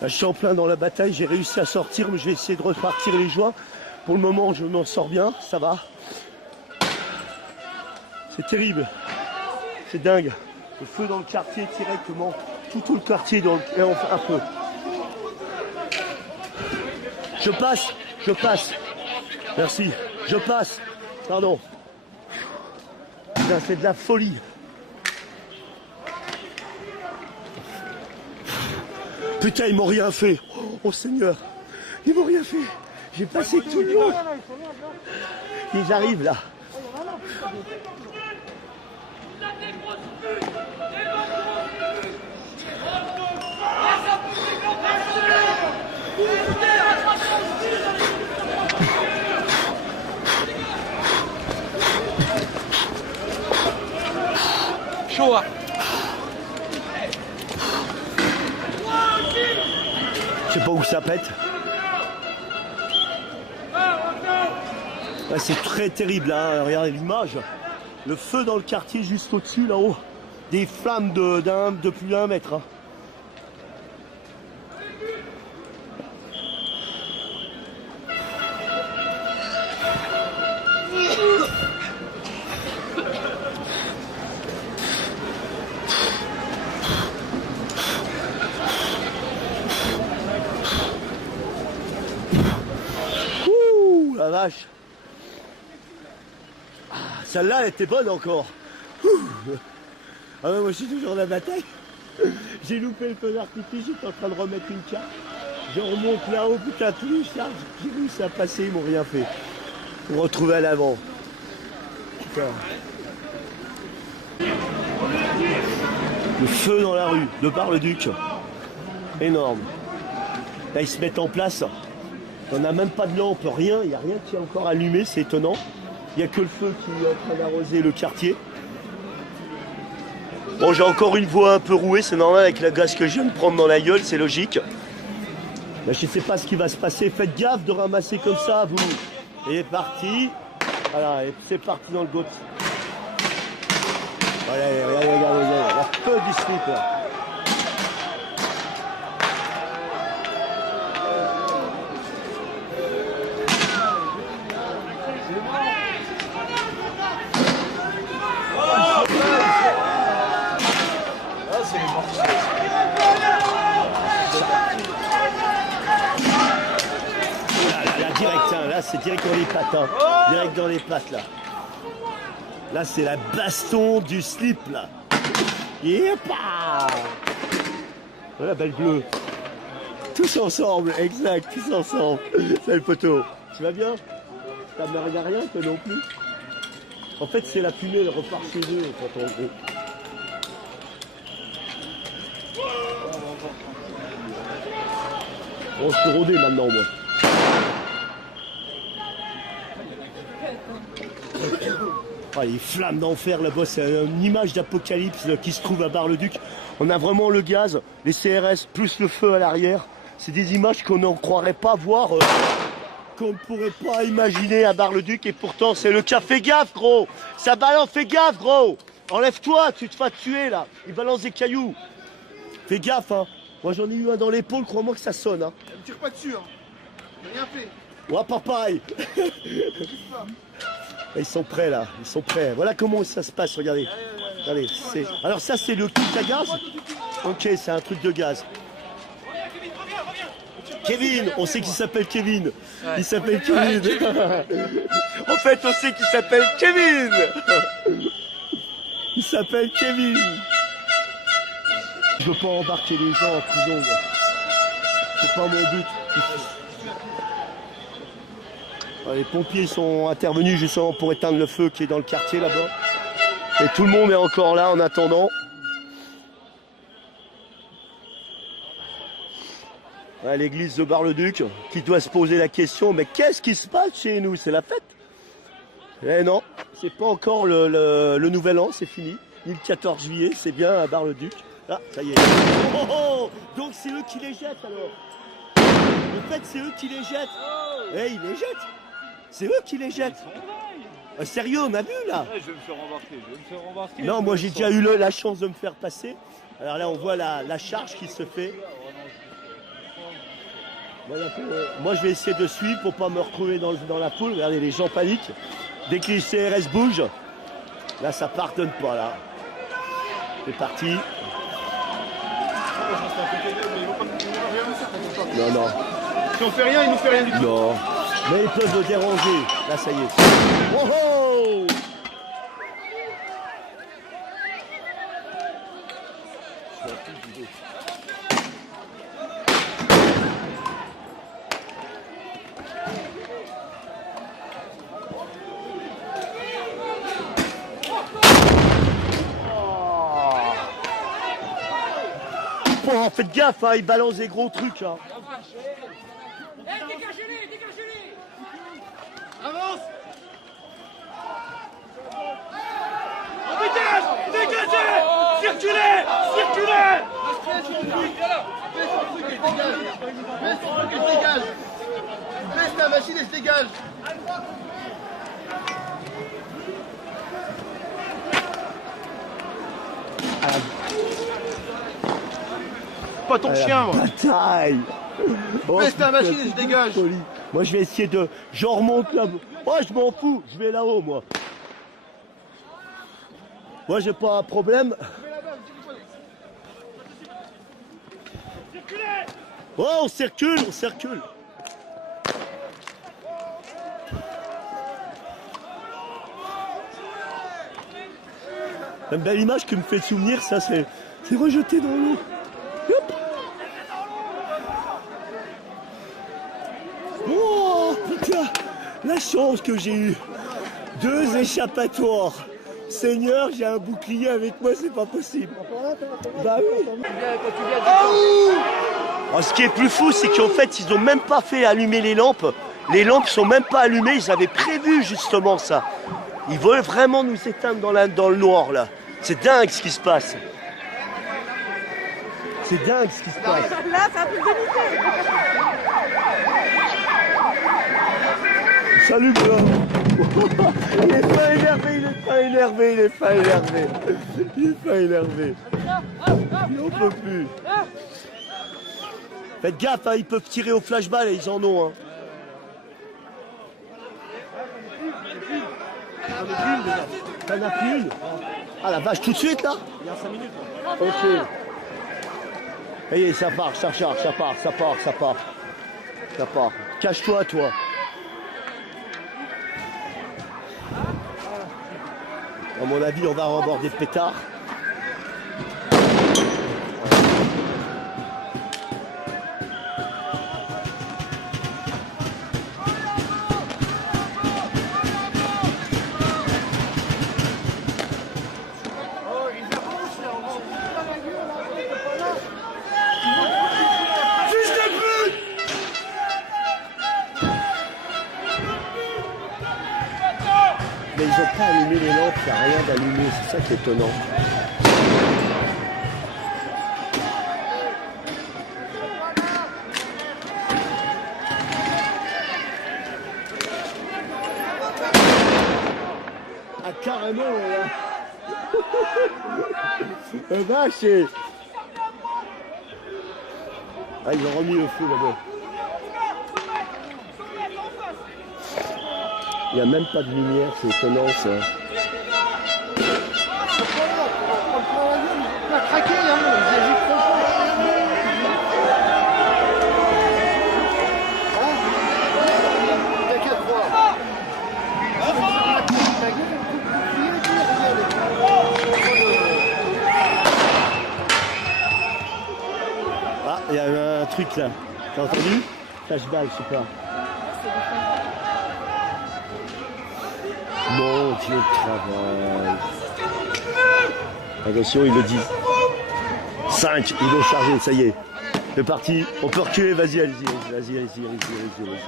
Là, je suis en plein dans la bataille, j'ai réussi à sortir, mais je vais essayer de repartir les joints. Pour le moment, je m'en sors bien, ça va. C'est terrible, c'est dingue. Le feu dans le quartier directement, tout le quartier dans le... un peu. Je passe. Merci, je passe. Pardon. Putain, c'est de la folie. Putain, ils m'ont rien fait. Oh Seigneur, ils m'ont rien fait. J'ai passé tout le long. Ils arrivent là. Chaud. Je sais pas où ça pète. Ouais, c'est très terrible là, regardez l'image. Le feu dans le quartier juste au-dessus là-haut. Des flammes de plus d'1 mètre. Hein. Ouh, la vache. Ah, celle-là, elle était bonne encore. Ouh. Ah ouais, moi je suis toujours dans la bataille. J'ai loupé le feu d'artifice, j'étais en train de remettre une carte. Je remonte là-haut, putain, tous les charges. J'ai vu ça passer, ils m'ont rien fait. Pour retrouver à l'avant. Putain. Le feu dans la rue, de Bar-le-Duc. Énorme. Là, ils se mettent en place. On n'a même pas de lampe, rien. Il n'y a rien qui est encore allumé, c'est étonnant. Il n'y a que le feu qui est en train d'arroser le quartier. Bon, j'ai encore une voix un peu rouée, c'est normal avec la gaz que je viens de prendre dans la gueule, c'est logique. Mais je ne sais pas ce qui va se passer. Faites gaffe de ramasser comme ça, vous. Et parti. Voilà, et c'est parti dans le goût. Voilà, regardez, la feu du slip là. Là, c'est direct dans les pattes, hein. Direct dans les pattes, là. Là, c'est la baston du slip, là. Yepa! Voilà, belle bleue. Tous ensemble, exact, tous ensemble. C'est le poteau. Tu vas bien? Ça ne regarde rien, toi non plus. En fait, c'est la fumée, elle repart chez eux, quand on gros. Bon, je peux rôder maintenant, moi. Ah, les flammes d'enfer là-bas, c'est une image d'apocalypse qui se trouve à Bar-le-Duc. On a vraiment le gaz, les CRS, plus le feu à l'arrière. C'est des images qu'on n'en croirait pas voir, qu'on ne pourrait pas imaginer à Bar-le-Duc. Et pourtant, c'est le cas. Fais gaffe, gros. Ça balance, fais gaffe, gros. Enlève-toi, tu te fais tuer, là. Il balance des cailloux. Fais gaffe, hein. Moi, j'en ai eu un dans l'épaule, crois-moi que ça sonne, hein. Ne me tire pas dessus, hein. J'ai rien fait. Ouais, pas pareil. Ils sont prêts là, ils sont prêts. Voilà comment ça se passe, regardez. Regardez, alors ça c'est le kit à gaz. Ok, c'est un truc de gaz. Kevin, on sait qu'il s'appelle Kevin. Il s'appelle Kevin. En fait, on sait qu'il s'appelle Kevin. Il s'appelle Kevin. Je veux pas embarquer les gens en prison. C'est pas mon but. Les pompiers sont intervenus justement pour éteindre le feu qui est dans le quartier là-bas. Et tout le monde est encore là en attendant. Ouais, l'église de Bar-le-Duc qui doit se poser la question, mais qu'est-ce qui se passe chez nous? C'est la fête? Eh non, c'est pas encore le nouvel an, c'est fini. Ni le 14 juillet, c'est bien à Bar-le-Duc. Ah, ça y est. Oh, oh, donc c'est eux qui les jettent alors. En fait, c'est eux qui les jettent. Eh, ils les jettent. C'est eux qui les jettent. Sérieux, on a vu là? Ouais, je vais me faire embarquer. Non, moi j'ai déjà eu la chance de me faire passer. Alors là, on voit la charge qui se fait. Voilà, moi, je vais essayer de suivre pour pas me retrouver dans la foule. Regardez, les gens paniquent. Dès que les CRS bougent, là, ça pardonne pas là. C'est parti. Non, non. Si on fait rien, il nous fait rien du tout. Non. Mais ils peuvent le déranger. Là, ça y est. Oh oh! Oh, faites gaffe, hein, ils balancent des gros trucs. Hein. Dégagez-les, dégagez-les. Avance. Dégagez. Circulez. Baisse ta machine et se dégage. Pas ton chien, moi. Bataille. Oh, Baisse ta putain, machine et se dégage. folie. Moi, je vais essayer de... J'en remonte là. Moi, je m'en fous. Je vais là-haut, moi. Moi, j'ai pas un problème. Oh, on circule, on circule. Une belle image qui me fait souvenir, ça, c'est rejeté dans l'eau. Hop. Oh, putain, la chance que j'ai eue. 2 échappatoires. Seigneur, j'ai un bouclier avec moi, c'est pas possible. Bah oui. Alors, ce qui est plus fou, c'est qu'en fait, ils ont même pas fait allumer les lampes. Les lampes sont même pas allumées, ils avaient prévu justement ça. Ils veulent vraiment nous éteindre dans le noir, là. C'est dingue ce qui se passe. C'est dingue ce qui se passe. Là, ça a plus d'unité. Salut, gars. Il est pas énervé, il est pas énervé, il est pas énervé. Il est pas énervé. Il en peut plus. Faites gaffe, hein, ils peuvent tirer au flashball et ils en ont. Hein. T'en as plus une? Ah la vache, tout de suite là? Il y a 5 minutes. Ok. Ça y est, ça part, ça recharge, ça part, ça part, ça part. Ça part. Cache-toi, toi. À mon avis, on va avoir des pétards. Mais ils n'ont pas allumé les lampes, il n'y a rien d'allumé, c'est ça qui est étonnant. Ah carrément là. Vache. Ah ils ont remis le feu là-bas. Il n'y a même pas de lumière, c'est étonnant ça. On a craqué, hein, il agit trop fort. T'inquiète pas. Ah, il y a un truc là. T'as entendu? Flashball, je sais pas. Mon Dieu de travail. Attention, il le dit. 5, il veut charger, ça y est. C'est parti. On peut reculer, vas-y, allez-y, vas-y, allez-y, allez-y, allez-y.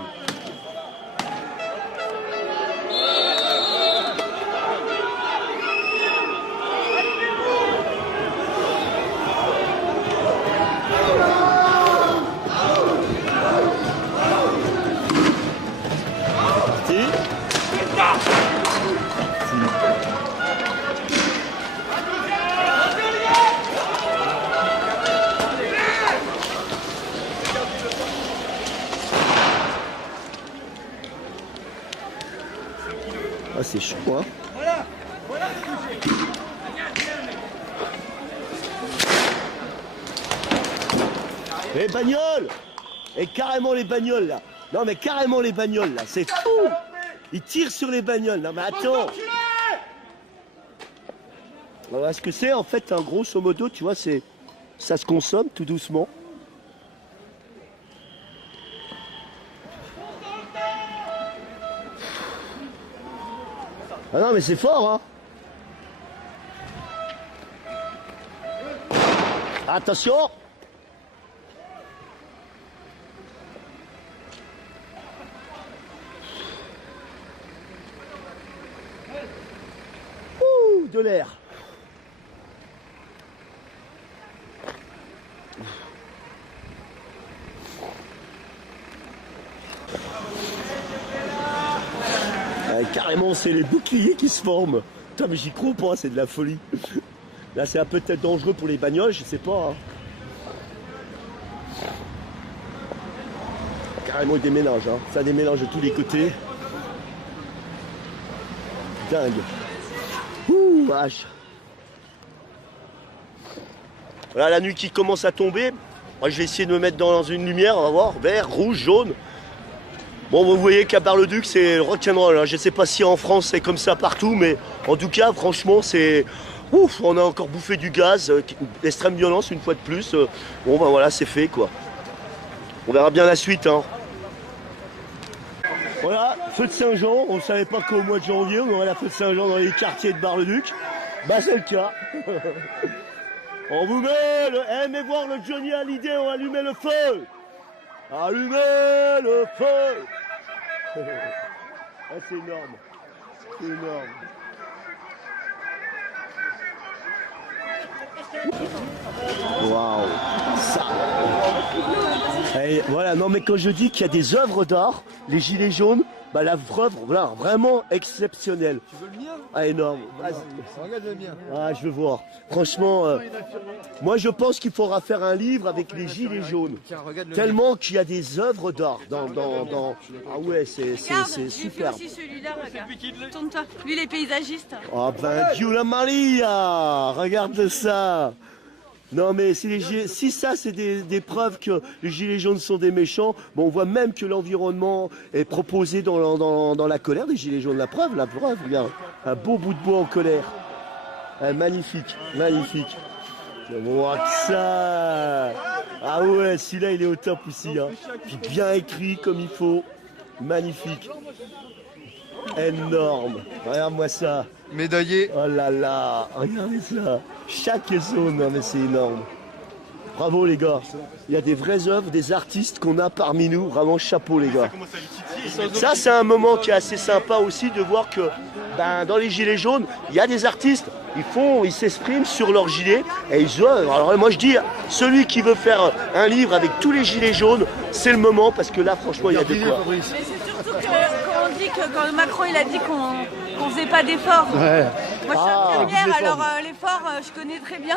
Ah, c'est chaud, hein. Les bagnoles! Et carrément les bagnoles là! Non mais carrément les bagnoles là, c'est fou! Ils tirent sur les bagnoles, non mais attends! Voilà ce que c'est en fait, un grosso modo, tu vois, c'est. Ça se consomme tout doucement. Ah non mais c'est fort hein! Attention! Ouh, de l'air. Carrément, c'est les boucliers qui se forment. Putain, mais j'y crois pas, c'est de la folie. Là, c'est un peu peut-être dangereux pour les bagnoles, je sais pas. Hein. Carrément, des mélanges. Hein. Ça démélange de tous les côtés. Dingue. Ouh, vache. Voilà la nuit qui commence à tomber. Moi, je vais essayer de me mettre dans une lumière, on va voir. Vert, rouge, jaune. Bon, vous voyez qu'à Bar-le-Duc, c'est rock'n'roll. Hein. Je ne sais pas si en France c'est comme ça partout, mais en tout cas, franchement, c'est... Ouf, on a encore bouffé du gaz, extrême violence une fois de plus. Bon, ben voilà, c'est fait, quoi. On verra bien la suite, hein. Voilà, feu de Saint-Jean. On ne savait pas qu'au mois de janvier, on aurait la feu de Saint-Jean dans les quartiers de Bar-le-Duc. Bah, c'est le cas. On vous met le... mais voir le Johnny Hallyday, on allumait le feu. Allumez le feu. Ah, c'est énorme. C'est énorme. Waouh. Ça. Et voilà, non mais quand je dis qu'il y a des œuvres d'art, les gilets jaunes, bah la œuvre, voilà, vraiment exceptionnelle. Tu veux le mien? Ah, énorme. Regarde le mien. Ah, je veux voir. Franchement, moi je pense qu'il faudra faire un livre avec les gilets jaunes. Tiens, regarde le Tellement qu'il y a des œuvres d'art dans... Ah ouais, c'est super. Aussi celui-là, regarde. Tourne-toi. Lui, il est paysagiste. Ah ben, Dieu la Maria, regarde ça. Non mais si ça c'est des preuves que les gilets jaunes sont des méchants, bon, on voit même que l'environnement est proposé dans la colère des gilets jaunes. La preuve, regarde, un beau bout de bois en colère. Ah, magnifique, magnifique. Voilà que ça. Ah ouais, celui-là il est au top aussi. Hein. Puis bien écrit comme il faut. Magnifique. Énorme. Regarde-moi ça. médaillé. Oh là là, regardez ça. Chaque zone, non mais c'est énorme. Bravo les gars. Il y a des vraies œuvres, des artistes qu'on a parmi nous. Vraiment chapeau les gars. Ça c'est un moment qui est assez sympa aussi de voir que dans les gilets jaunes, il y a des artistes. Ils s'expriment sur leur gilet et ils œuvrent. Alors moi je dis, celui qui veut faire un livre avec tous les gilets jaunes, c'est le moment parce que là franchement il y a de quoi. Mais c'est surtout que quand on dit que quand Macron il a dit qu'on faisait pas d'efforts. Ouais. Moi je suis infirmière, alors l'effort je connais très bien.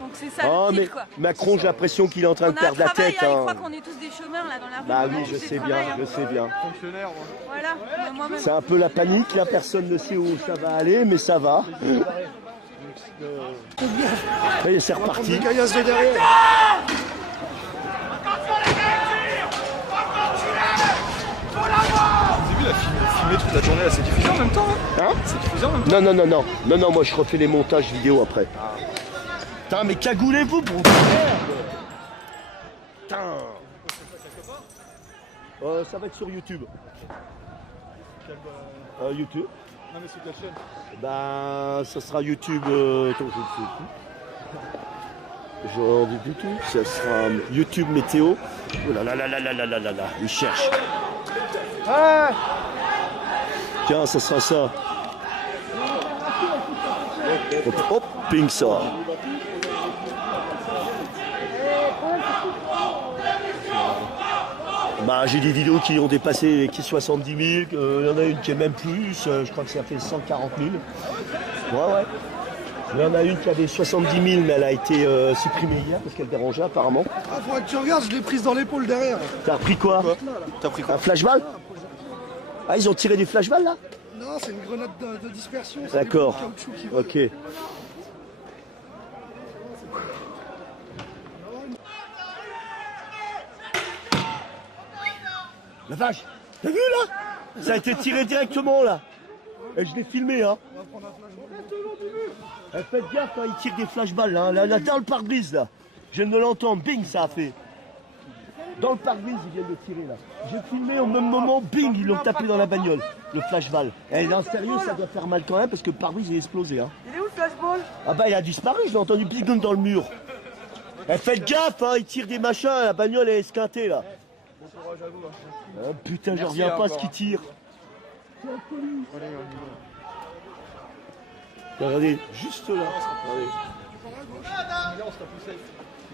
Donc c'est ça le mais titre quoi. Macron, j'ai l'impression qu'il est en train de perdre la tête. Il croit qu'on est tous des chômeurs là dans la rue. Bah On a oui, tous je des sais bien, travails, hein. je sais bien. Fonctionnaire. Voilà, mais moi-même. C'est un peu la panique, là personne ne sait où ça va aller, mais ça va. Et c'est reparti. Caillasse de derrière. Au début, la filmé toute la journée, là, c'est diffusé en même temps. Hein? C'est diffusé en même temps. Non, moi je refais les montages vidéo après. Putain, mais cagoulez-vous pour vous faire. Putain. Ça va être sur YouTube. YouTube. Non, mais c'est quelle chaîne? Ben, ça sera YouTube. Attends, je ne sais plus. Genre du tout. Ça sera YouTube météo. Oh là là là là là là là là là. Il cherche. Ah. Tiens, ça sera ça. Hop, hop, ping ça. Bah, j'ai des vidéos qui ont dépassé les 70 000, il y en a une qui est même plus, je crois que ça fait 140 000. Ouais. Il y en a une qui avait 70 000, mais elle a été supprimée hier parce qu'elle dérangeait apparemment. Ah, faudrait que tu regardes, je l'ai prise dans l'épaule derrière. T'as repris quoi? T'as pris quoi? Un flashball? Ah, ils ont tiré du flashball là? Non, c'est une grenade de dispersion. c'est D'accord. des caoutchouc qui volent. Ok. La vache, t'as vu là? Ça a été tiré directement là. Et je l'ai filmé hein. On va prendre un flashball. Faites gaffe quand il tire des flashballs là, là dans le pare-brise là. Je viens de l'entendre, bing ça a fait. Dans le pare-brise ils viennent de tirer là. J'ai filmé au même moment, bing, ils l'ont tapé dans la bagnole, le flashball. Et là sérieux ça doit faire mal quand même parce que le pare-brise il est explosé hein. Il est où le flashball? Ah bah il a disparu, je l'ai entendu bing dans le mur. Faites gaffe hein, il tire des machins, la bagnole est esquintée là. Ah, putain, je reviens pas à ce qu'il tire. Regardez, juste là.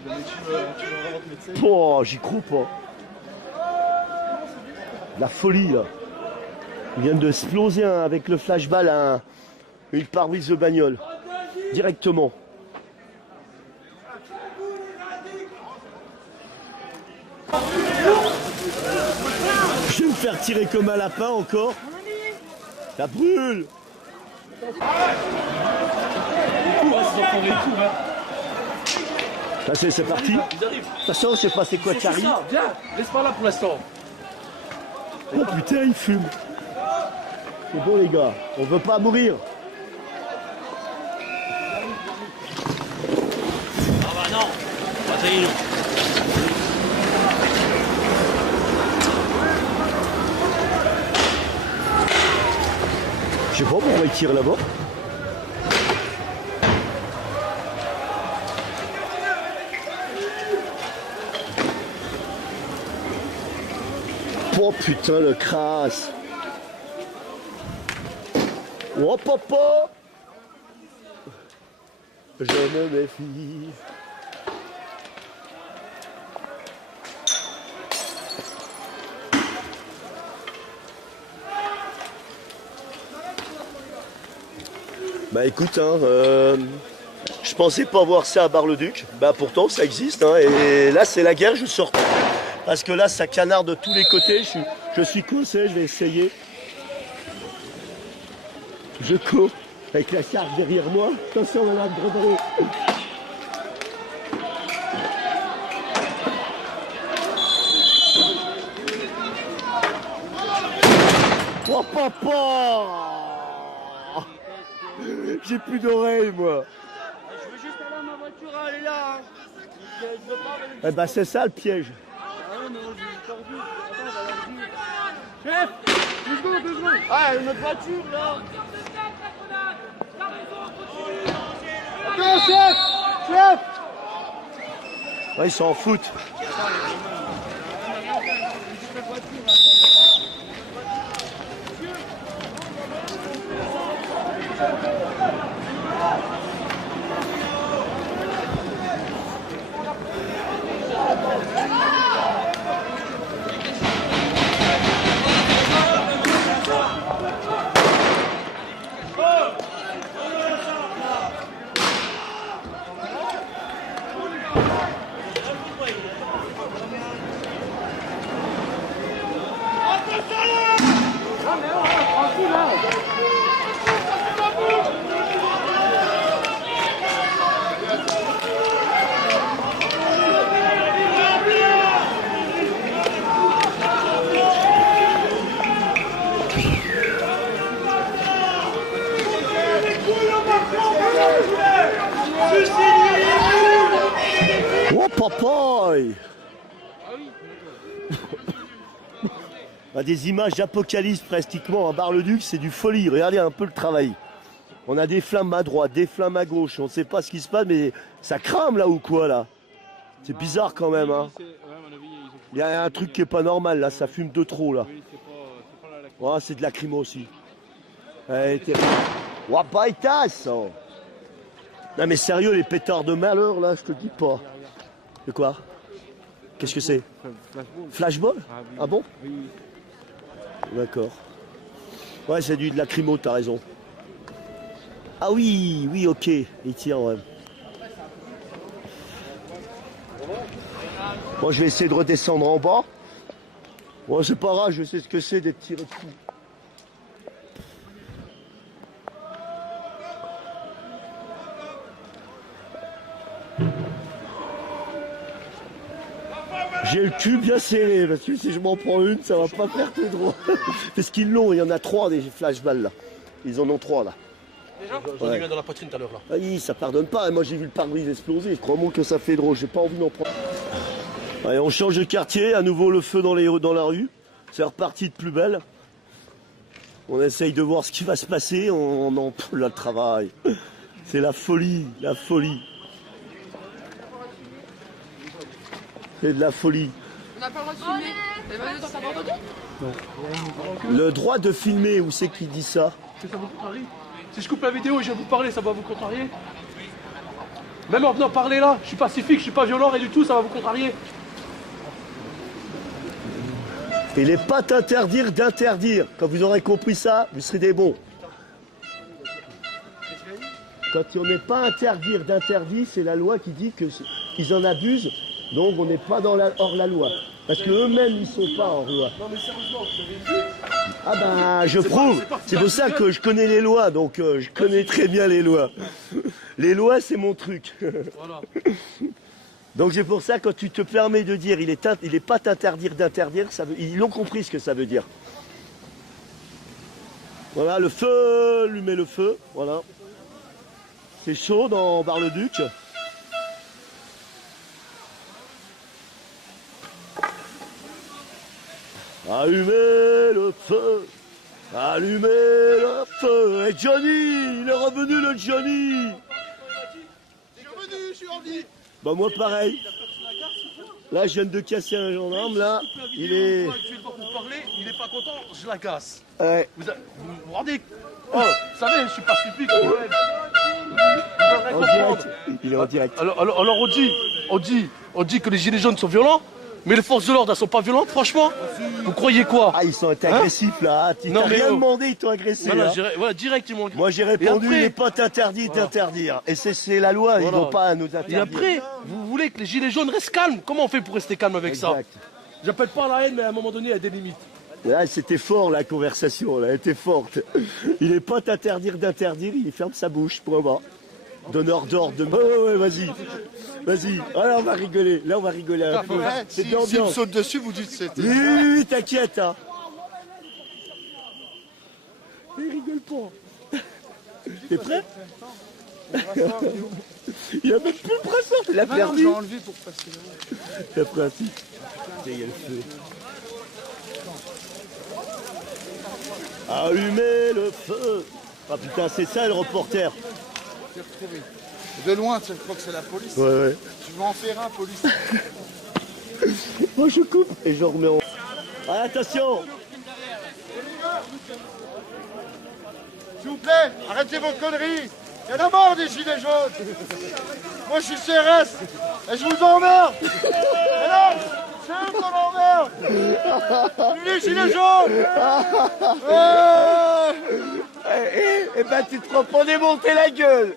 Regardez. Oh, j'y crois pas. La folie là. Ils viennent de exploser hein, avec le flashball une pare-brise de bagnole. Directement. Je vais me faire tirer comme un lapin encore. Ça brûle. Ça c'est parti. De toute façon, je sais pas c'est quoi qui arrive. Viens, laisse pas là pour l'instant. Oh putain, il fume. C'est bon les gars, on veut pas mourir. Ah bah non. Vas-y. Je sais pas pourquoi il tire là-bas. Oh putain le crasse. Oh papa. Je me méfie. Bah écoute, hein, je pensais pas voir ça à Bar-le-Duc. Bah pourtant ça existe, hein, et là c'est la guerre, je sors. Parce que là ça canarde de tous les côtés, je suis coincé, je vais essayer. Je cours avec la charge derrière moi. Attention madame, gros. Oh papa! J'ai plus d'oreilles moi. Je veux juste aller à ma voiture, elle est là. Hein. Je veux pas aller. Eh ben c'est ça le piège. Ah non, j'ai perdu. Attends, on va la vue. Chef, 2 secondes. Ah, une autre voiture là. Attends, chef. Chef. Ouais, ils s'en foutent. Oh papa! Des images d'apocalypse pratiquement à Bar-le-Duc, c'est du folie. Regardez un peu le travail. On a des flammes à droite, des flammes à gauche. On ne sait pas ce qui se passe, mais ça crame là ou quoi là? C'est bizarre quand même. Hein. Il y a un truc qui est pas normal là, ça fume de trop là. Oh, c'est de la lacrymo aussi. Oh, baïtasse! Non mais sérieux, les pétards de malheur là, je te dis pas. De quoi? Qu'est-ce que c'est? Flashball? Ah bon? D'accord. Ouais, c'est de lacrymo, t'as raison. Ah oui, oui, ok. Il tire, ouais. Bon, je vais essayer de redescendre en bas. Bon, c'est pas grave, je sais ce que c'est d'être tiré de fou. j'ai le cul bien serré, parce que si je m'en prends une, ça va pas faire tout droit. Parce qu'ils l'ont, il y en a 3 des flashballs là. Ils en ont 3 là. Déjà j'en ai eu un dans la poitrine tout à l'heure là. Ah oui, ça pardonne pas. Moi j'ai vu le pare-brise exploser. Crois-moi que ça fait drôle. J'ai pas envie d'en prendre. Allez, on change de quartier. À nouveau le feu dans la rue. C'est reparti de plus belle. On essaye de voir ce qui va se passer. On en là le travail. C'est la folie, la folie. C'est de la folie. On n'a pas le droit de filmer. T'as pas le droit Le droit de filmer, où c'est qui dit ça? Ça vous contrarie? Si je coupe la vidéo et je vais vous parler, ça va vous contrarier? Même en venant parler là, je suis pacifique, je suis pas violent et du tout, ça va vous contrarier? Il n'est pas t'interdire d'interdire. Quand vous aurez compris ça, vous serez des bons. Quand on n'est pas interdire d'interdit, c'est la loi qui dit qu'ils en abusent. Donc on n'est pas hors la loi. Parce qu'eux-mêmes, ils ne sont pas hors loi. Non mais sérieusement, vous avez vu? Ah ben, je prouve. C'est pour ça que je connais les lois. Donc je connais très bien les lois. Les lois, c'est mon truc. Voilà. Donc c'est pour ça que quand tu te permets de dire il est pas t'interdire d'interdire, ils ont compris ce que ça veut dire. Voilà, le feu, allumez le feu, voilà. C'est chaud dans Bar-le-Duc. Allumez le feu, allumez le feu. Et Johnny, il est revenu le Johnny. Je suis revenu, je suis en vie. Bah moi pareil. Là je viens de casser un gendarme, là, il est... Je vais pas vous parler, il est pas content, je la casse. Ouais. Vous vous rendez? Oh, vous savez, je suis pacifique. Vous devrez En comprendre. direct. Il est en direct. Alors on dit que les gilets jaunes sont violents, mais les forces de l'ordre elles sont pas violentes, franchement. Vous croyez quoi? Ah, ils sont agressifs là. Tu Non, t'as mais rien oh. demandé, ils t'ont agressé. Voilà, Là. voilà, direct ils m'ont. Moi j'ai répondu, Et après- il n'est pas interdit d'interdire. Et c'est la loi, ils Voilà. vont pas nous Et interdire. après, vous voulez que les gilets jaunes restent calmes? Comment on fait pour rester calme avec ça? Exact. J'appelle pas à la haine, mais à un moment donné, il y a des limites. Là, c'était fort la conversation, là, elle était forte. Il n'est pas t'interdire d'interdire, il ferme sa bouche, point bas. Donneur d'ordre de... Ouais, vas-y. Vas-y. Ah, là, on va rigoler. Là, on va rigoler un peu. C'est de Si me l'ambiance. saute dessus, vous dites c'était. Oui, t'inquiète. Hein. Il rigole pas. T'es prêt? Il a même plus le brassard. Il a perdu. enlevé pour passer là. C'est pratique. Tiens, il y a le feu. Allumez le feu. Ah putain, c'est ça le reporter. J'ai retrouvé. De loin, tu crois que c'est la police. Ouais. Tu m'en fais un, police. Moi je coupe et je remets en... Ah, attention. S'il vous plaît, arrêtez vos conneries. Il y en a marre des gilets jaunes. Moi, je suis CRS et je vous emmerde. Mais non, c'est eux qu'on emmerde. Les gilets jaunes. Eh ben tu te prends pas démonter la gueule.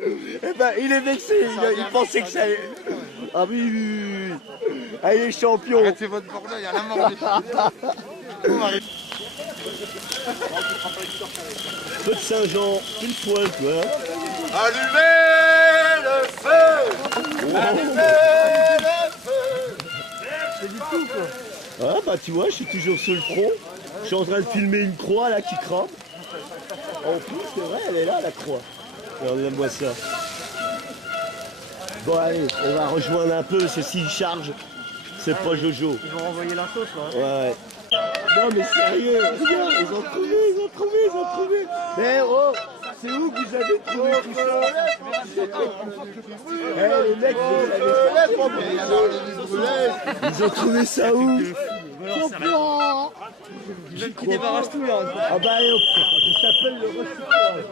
Eh ben il est vexé, il pensait que ça allait... Ah oui. Ah, il est champion. Arrêtez votre bordel, il y en a marre des gilets. Feu de Saint-Jean, une pointe, tu vois. Allumez le feu. Allumez le feu. C'est du tout quoi. Ah bah tu vois, je suis toujours sur le front. Je suis en train de filmer une croix là qui crame. En plus, c'est vrai, elle est là la croix. Regarde-moi ça. Bon allez, on va rejoindre un peu, parce que s'ils chargent, c'est pas Jojo. Ils vont renvoyer la sauce là. Ouais. Non mais sérieux, regarde, ils ont trouvé. Mais oh, c'est où que vous avez trouvé tout ça? Eh les mecs, ils ont trouvé ça où? Qui débarrasse tout là. Ah bah allez, il s'appelle le recyclage.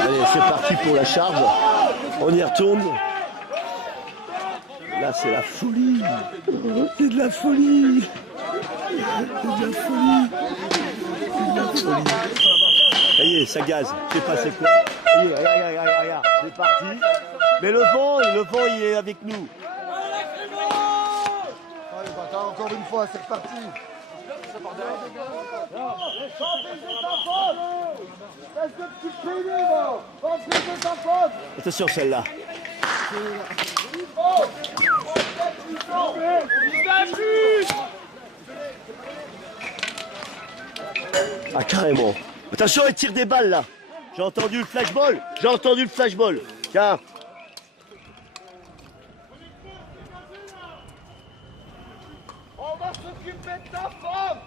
Allez, c'est parti pour la charge. On y retourne. Là, c'est la folie. C'est de la folie. C'est de la folie. C'est de la folie. Ça y est, ça gaze. Je sais pas c'est quoi. Ça y est, regarde. C'est parti. Mais le vent, il est avec nous. Allez, bâtard, encore une fois, c'est reparti. par derrière. Laisse le petit pédé, va. Va empêcher ta faute. Attention celle-là. Ah carrément. Attention, il tire des balles là. J'ai entendu le flashball. J'ai entendu le flashball. Tiens. On va s'occuper de ta femme.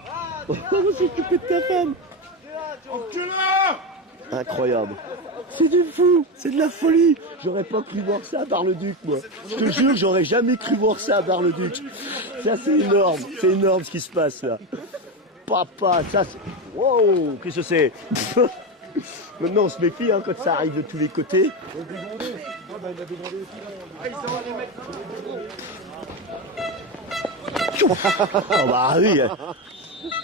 On va s'occuper de ta femme. Enculé. Incroyable. C'est du fou, c'est de la folie. J'aurais pas cru voir ça à Bar-le-Duc, moi. Je te jure, j'aurais jamais cru voir ça à Bar-le-Duc. Ça, c'est énorme ce qui se passe là. Papa, ça c'est... Wow, qu'est-ce que c'est? Maintenant, on se méfie hein, quand ça arrive de tous les côtés. Oh bah oui.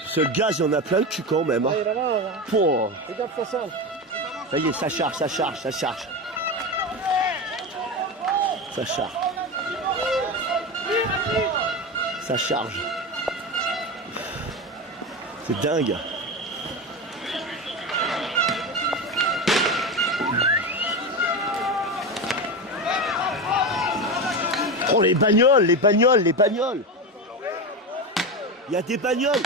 Ce gaz, il y en a plein le cul quand même. Hein. Pour... Ça y est, ça charge. Ça charge. Ça charge. C'est dingue. Oh les bagnoles. Il y a des bagnoles.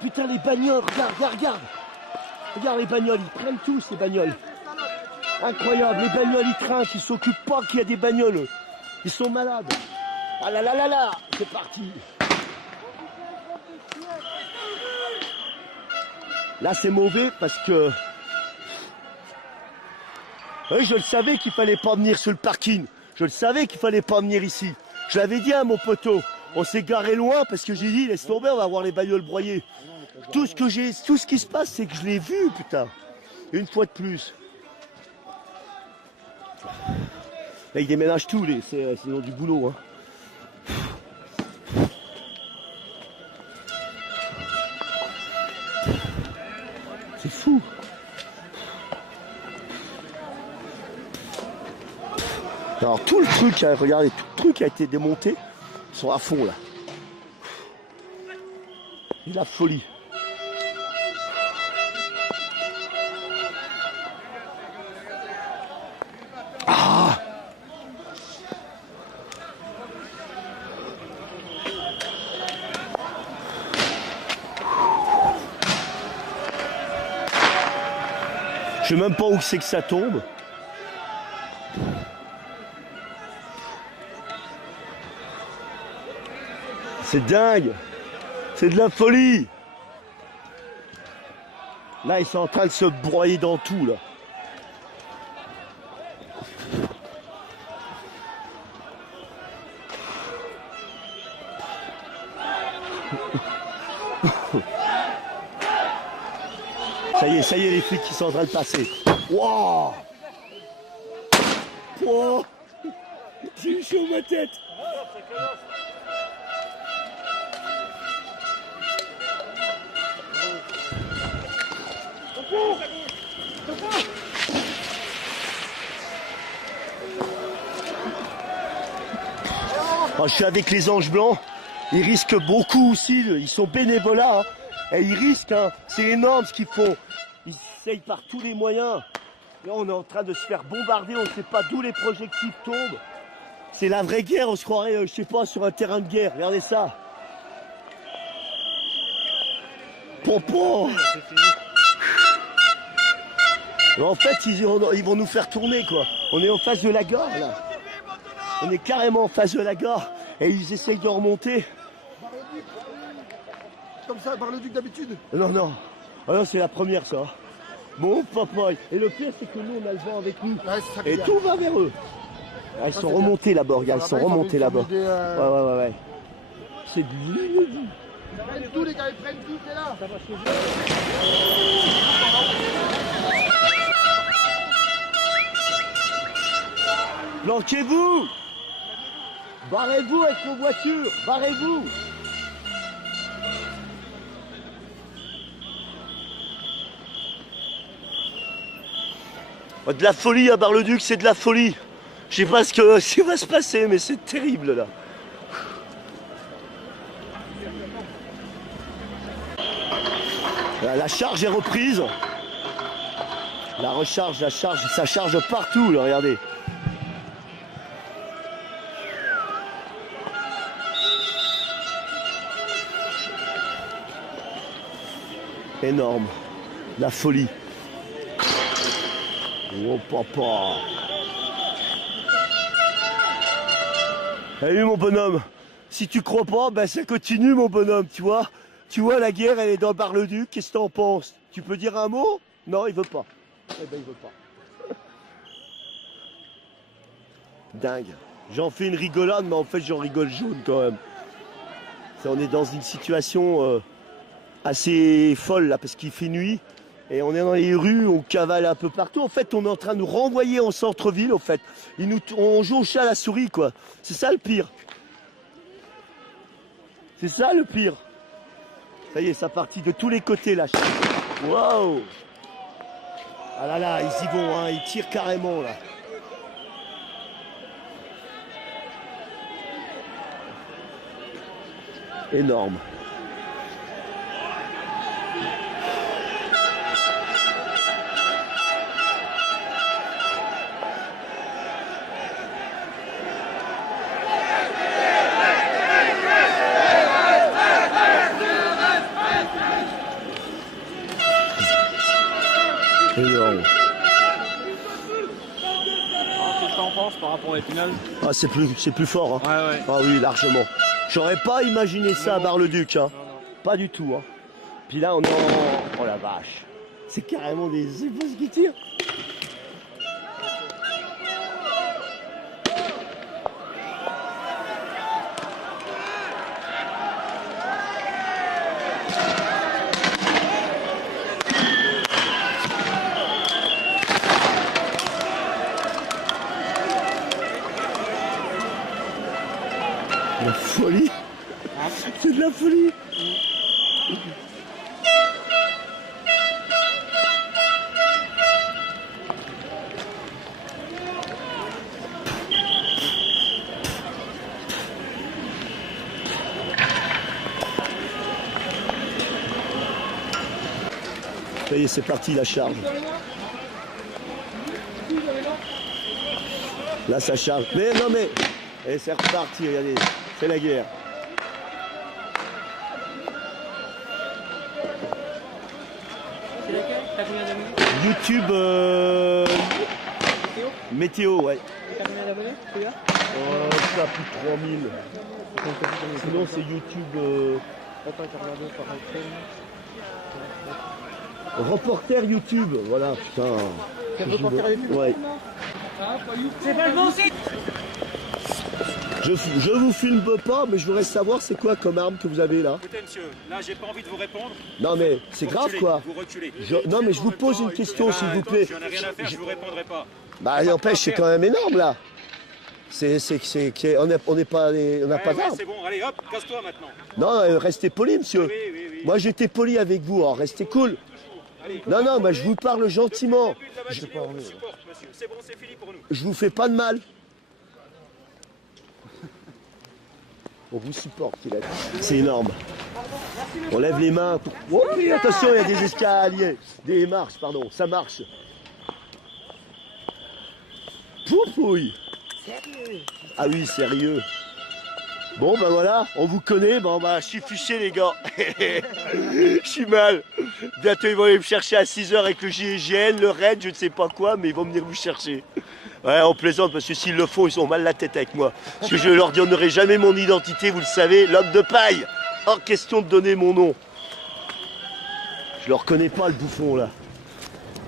Putain les bagnoles, regarde. Regarde les bagnoles, ils prennent tous les bagnoles. Incroyable, les bagnoles ils trinquent, ils s'occupent pas qu'il y a des bagnoles. Ils sont malades. Ah là là là là, c'est parti. Là c'est mauvais parce que... Oui, je le savais qu'il fallait pas venir sur le parking. Je le savais qu'il fallait pas venir ici. Je l'avais dit à mon poteau. On s'est garé loin parce que j'ai dit laisse tomber, on va voir les bagnoles broyées. Tout ce qui se passe, c'est que je l'ai vu, putain. Une fois de plus. Là, ils déménagent tout, c'est du boulot. Hein. C'est fou. Alors tout le truc, regardez, tout le truc a été démonté. Ils sont à fond là. Et la folie. Ah! Je sais même pas où c'est que ça tombe. C'est dingue. C'est de la folie. Là, ils sont en train de se broyer dans tout, là. Ça y est, les flics qui sont en train de passer. Waouh! Wow. J'ai eu chaud ma tête. Oh, je suis avec les anges blancs. Ils risquent beaucoup aussi. Ils sont bénévolats. Hein. Et ils risquent. Hein. C'est énorme ce qu'ils font. Ils essayent par tous les moyens. Là, on est en train de se faire bombarder. On ne sait pas d'où les projectiles tombent. C'est la vraie guerre. On se croirait, je sais pas, sur un terrain de guerre. Regardez ça. Pompon. En fait, ils vont nous faire tourner, quoi. On est en face de la gare, là. On est carrément en face de la gare. Et ils essayent de remonter. Comme ça, Bar-le-Duc d'habitude. Non. Ah non, c'est la première, ça. Bon, papa. Et le pire, c'est que nous, on a le vent avec nous. Ouais, c'est ça. Et tout va vers eux. Ah, ils sont remontés là-bas, regarde. Ils sont remontés là-bas. Ouais. C'est de l'inédit. Ils prennent tout, les gars, ils prennent tout, c'est là. Planquez-vous! Barrez-vous avec vos voitures! Barrez-vous! De la folie à Bar-le-Duc, c'est de la folie. Je sais pas ce qui va se passer, mais c'est terrible là. La charge est reprise. La recharge, la charge, ça charge partout, là, regardez. Énorme. La folie. Oh papa. Salut mon bonhomme. Si tu crois pas, ben ça continue mon bonhomme, tu vois. Tu vois, la guerre, elle est dans Bar-le-Duc, qu'est-ce que t'en penses? Tu peux dire un mot? Non, il veut pas. Eh ben, il veut pas. Dingue. J'en fais une rigolade, mais en fait, j'en rigole jaune quand même. On est dans une situation assez folle, là, parce qu'il fait nuit. Et on est dans les rues, on cavale un peu partout. En fait, on est en train de nous renvoyer en centre-ville, en fait. On joue au chat à la souris, quoi. C'est ça le pire. C'est ça le pire. Ça y est, ça partit de tous les côtés là. Waouh! Ah là là, ils y vont, hein, ils tirent carrément là. Énorme. Énorme. Qu'est-ce que t'en penses par rapport à la finale? Ah, c'est plus fort. Hein. Ouais, ouais. Ah oui, largement. J'aurais pas imaginé ça à Bar-le-Duc. Hein. Non. Pas du tout. Hein. Puis là, on est en... Oh la vache. C'est carrément des ébosses qui tirent. La folie. C'est de la folie. Ça y est, c'est parti la charge. Là, ça charge. Mais non, mais... Et c'est reparti, regardez. C'est la guerre. C'est laquelle? T'as combien d'abonnés? YouTube météo, ouais. T'as combien d'abonnés, celui-là? Ça a plus de 3000. Sinon, c'est YouTube. Attends, t'as regardé par iPhone. Reporter YouTube, voilà, putain. C'est reporter YouTube? Ouais. C'est pas le bon site! Je vous filme pas, mais je voudrais savoir c'est quoi comme arme que vous avez là. Écoutez monsieur, là j'ai pas envie de vous répondre. Non mais c'est grave quoi. Vous reculez. Non mais je vous pose une question s'il vous plaît. J'en ai rien à faire, je vous répondrai pas. Bah n'empêche, c'est quand même énorme là. On n'a pas d'armes. C'est bon, allez hop, casse-toi maintenant. Non, restez poli monsieur. Oui. Moi j'étais poli avec vous, alors restez cool. Non, bah, je vous parle gentiment. C'est bon, c'est fini pour nous. Je vous fais pas de mal. On vous supporte, c'est énorme. On lève les mains. Oh oui, attention, il y a des escaliers. Des marches, pardon, ça marche. Poupouille. Ah oui, sérieux. Bon, ben voilà, on vous connaît. Bon, ben, je suis fiché, les gars. Je suis mal. Bientôt, ils vont aller me chercher à 6h avec le GIGN, le RAID, je ne sais pas quoi, mais ils vont venir vous chercher. Ouais, on plaisante parce que s'ils le font, ils ont mal la tête avec moi. Parce que je leur donnerai jamais mon identité, vous le savez, l'homme de paille. Hors question de donner mon nom. Je le reconnais pas, le bouffon, là.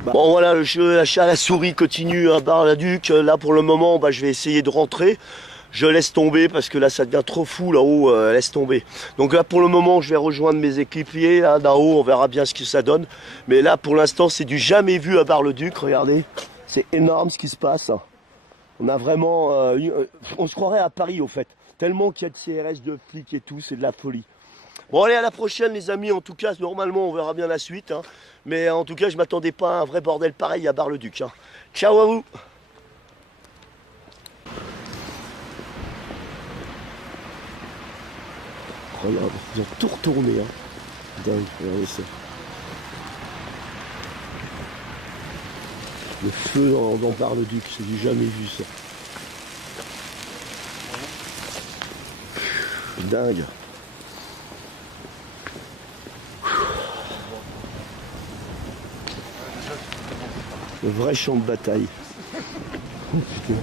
Bon, voilà, le chat à la souris continue à Bar-le-Duc. Là, pour le moment, je vais essayer de rentrer. Je laisse tomber parce que là, ça devient trop fou là-haut. Laisse tomber. Donc là, pour le moment, je vais rejoindre mes équipiers. Là, d'en-haut, on verra bien ce que ça donne. Mais là, pour l'instant, c'est du jamais vu à Bar-le-Duc. Regardez. C'est énorme ce qui se passe. On a vraiment... on se croirait à Paris, au fait. Tellement qu'il y a de CRS, de flics et tout, c'est de la folie. Bon, allez, à la prochaine, les amis. En tout cas, normalement, on verra bien la suite. Hein. Mais en tout cas, je ne m'attendais pas à un vrai bordel pareil à Bar-le-Duc. Hein. Ciao à vous. Regarde, ils ont tout retourné. Hein. Dingue, regardez ça. Le feu dans Bar-le-Duc, c'est du jamais vu ça. Dingue. Le vrai champ de bataille. Oh, putain.